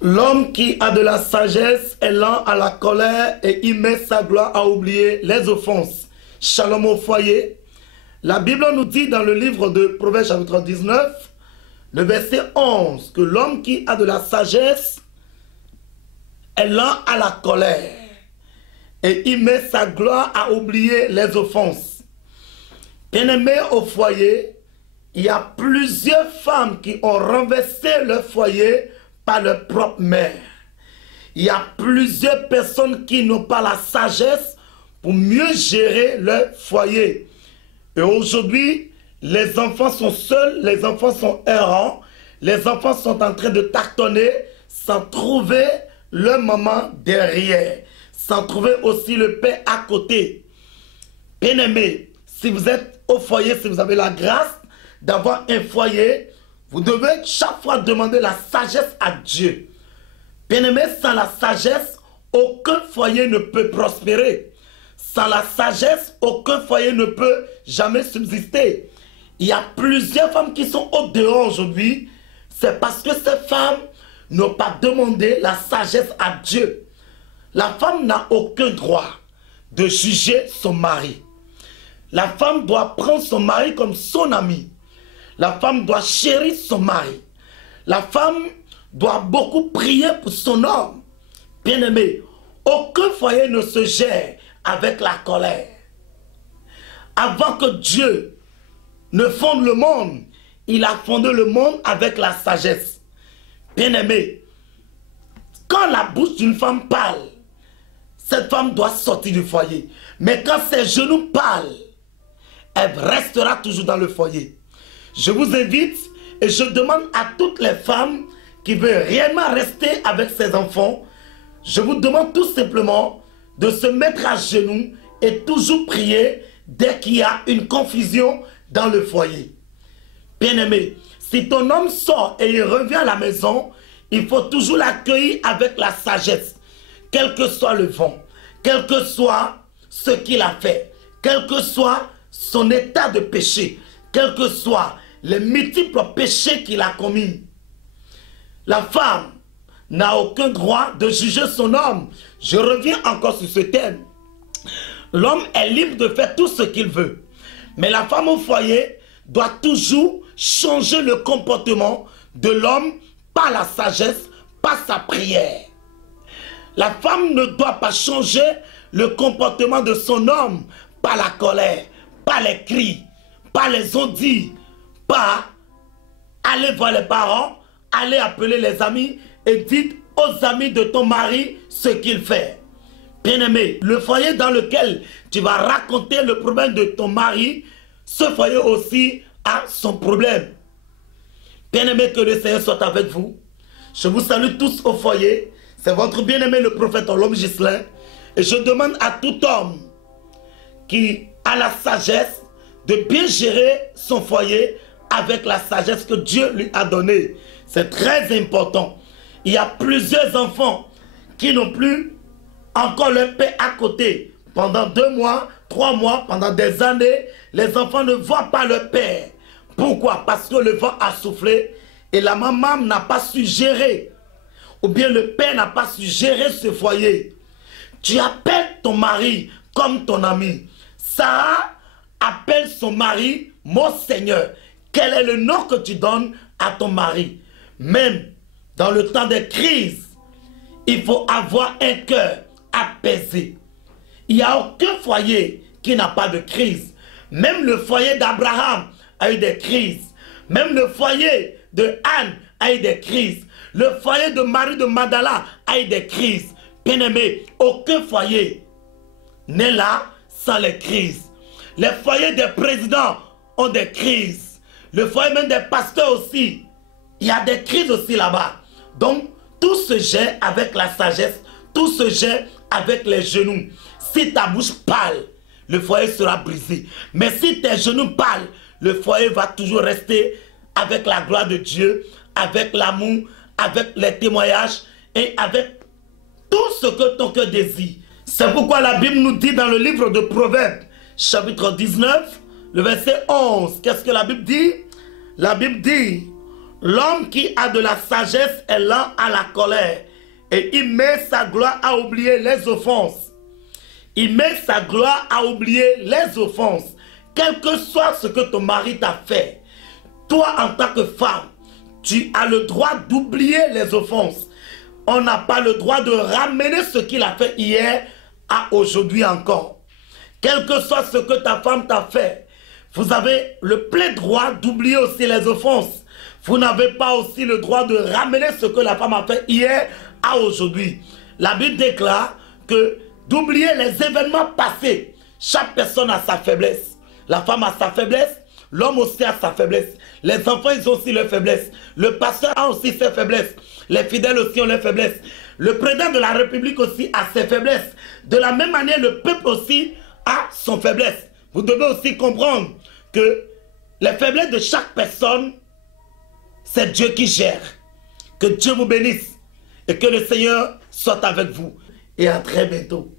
L'homme qui a de la sagesse est lent à la colère et il met sa gloire à oublier les offenses. Shalom au foyer. La Bible nous dit dans le livre de Proverbes chapitre 19, le verset 11, que l'homme qui a de la sagesse est lent à la colère et il met sa gloire à oublier les offenses. Bien-aimés au foyer, il y a plusieurs femmes qui ont renversé leur foyer par leur propre mère. Il y a plusieurs personnes qui n'ont pas la sagesse pour mieux gérer leur foyer. Et aujourd'hui, les enfants sont seuls, les enfants sont errants, les enfants sont en train de tâtonner sans trouver leur maman derrière, sans trouver aussi le père à côté. Bien-aimés, si vous êtes au foyer, si vous avez la grâce d'avoir un foyer, vous devez chaque fois demander la sagesse à Dieu. Bien-aimés, sans la sagesse, aucun foyer ne peut prospérer. Sans la sagesse, aucun foyer ne peut jamais subsister. Il y a plusieurs femmes qui sont au dehors aujourd'hui. C'est parce que ces femmes n'ont pas demandé la sagesse à Dieu. La femme n'a aucun droit de juger son mari. La femme doit prendre son mari comme son ami. La femme doit chérir son mari. La femme doit beaucoup prier pour son homme. Bien-aimé, aucun foyer ne se gère avec la colère. Avant que Dieu ne fonde le monde, il a fondé le monde avec la sagesse. Bien-aimé, quand la bouche d'une femme parle, cette femme doit sortir du foyer. Mais quand ses genoux parlent, elle restera toujours dans le foyer. Je vous invite et je demande à toutes les femmes qui veulent réellement rester avec ses enfants, je vous demande tout simplement de se mettre à genoux et toujours prier dès qu'il y a une confusion dans le foyer. Bien-aimé, si ton homme sort et il revient à la maison, il faut toujours l'accueillir avec la sagesse. Quel que soit le vent, quel que soit ce qu'il a fait, quel que soit son état de péché, quels que soient les multiples péchés qu'il a commis. La femme n'a aucun droit de juger son homme. Je reviens encore sur ce thème. L'homme est libre de faire tout ce qu'il veut. Mais la femme au foyer doit toujours changer le comportement de l'homme par la sagesse, par sa prière. La femme ne doit pas changer le comportement de son homme par la colère, par les cris, par les ondits, par aller voir les parents, aller appeler les amis et dites aux amis de ton mari ce qu'il fait. Bien-aimé, le foyer dans lequel tu vas raconter le problème de ton mari, ce foyer aussi a son problème. Bien-aimé, que le Seigneur soit avec vous. Je vous salue tous au foyer. C'est votre bien-aimé le prophète Olom Ghislain. Et je demande à tout homme qui a la sagesse de bien gérer son foyer avec la sagesse que Dieu lui a donnée. C'est très important. Il y a plusieurs enfants qui n'ont plus encore leur père à côté. Pendant 2 mois, 3 mois, pendant des années, les enfants ne voient pas leur père. Pourquoi? Parce que le vent a soufflé et la maman n'a pas su gérer. Ou bien le père n'a pas su gérer ce foyer. Tu appelles ton mari comme ton ami. Sarah appelle son mari mon Seigneur. Quel est le nom que tu donnes à ton mari? Même dans le temps des crises, il faut avoir un cœur apaisé. Il n'y a aucun foyer qui n'a pas de crise. Même le foyer d'Abraham a eu des crises. Même le foyer de Anne a eu des crises. Le foyer de Marie de Magdala a eu des crises. Bien-aimé, aucun foyer n'est là sans les crises. Les foyers des présidents ont des crises. Le foyer même des pasteurs aussi. Il y a des crises aussi là-bas. Donc, tout se gère avec la sagesse. Tout se gère avec les genoux. Si ta bouche parle, le foyer sera brisé. Mais si tes genoux parlent, le foyer va toujours rester avec la gloire de Dieu, avec l'amour, avec les témoignages et avec tout ce que ton cœur désire. C'est pourquoi la Bible nous dit dans le livre de Proverbes, chapitre 19, le verset 11. Qu'est-ce que la Bible dit? La Bible dit, L'homme qui a de la sagesse est lent à la colère et il met sa gloire à oublier les offenses. Il met sa gloire à oublier les offenses. Quel que soit ce que ton mari t'a fait, toi en tant que femme, tu as le droit d'oublier les offenses. On n'a pas le droit de ramener ce qu'il a fait hier à aujourd'hui encore. Quel que soit ce que ta femme t'a fait, vous avez le plein droit d'oublier aussi les offenses. Vous n'avez pas aussi le droit de ramener ce que la femme a fait hier à aujourd'hui. La Bible déclare que d'oublier les événements passés. Chaque personne a sa faiblesse. La femme a sa faiblesse, l'homme aussi a sa faiblesse. Les enfants, ils ont aussi leurs faiblesses. Le pasteur a aussi ses faiblesses. Les fidèles aussi ont leurs faiblesses. Le président de la République aussi a ses faiblesses. De la même manière, le peuple aussi a son faiblesse. Vous devez aussi comprendre que les faiblesses de chaque personne, c'est Dieu qui gère. Que Dieu vous bénisse et que le Seigneur soit avec vous. Et à très bientôt.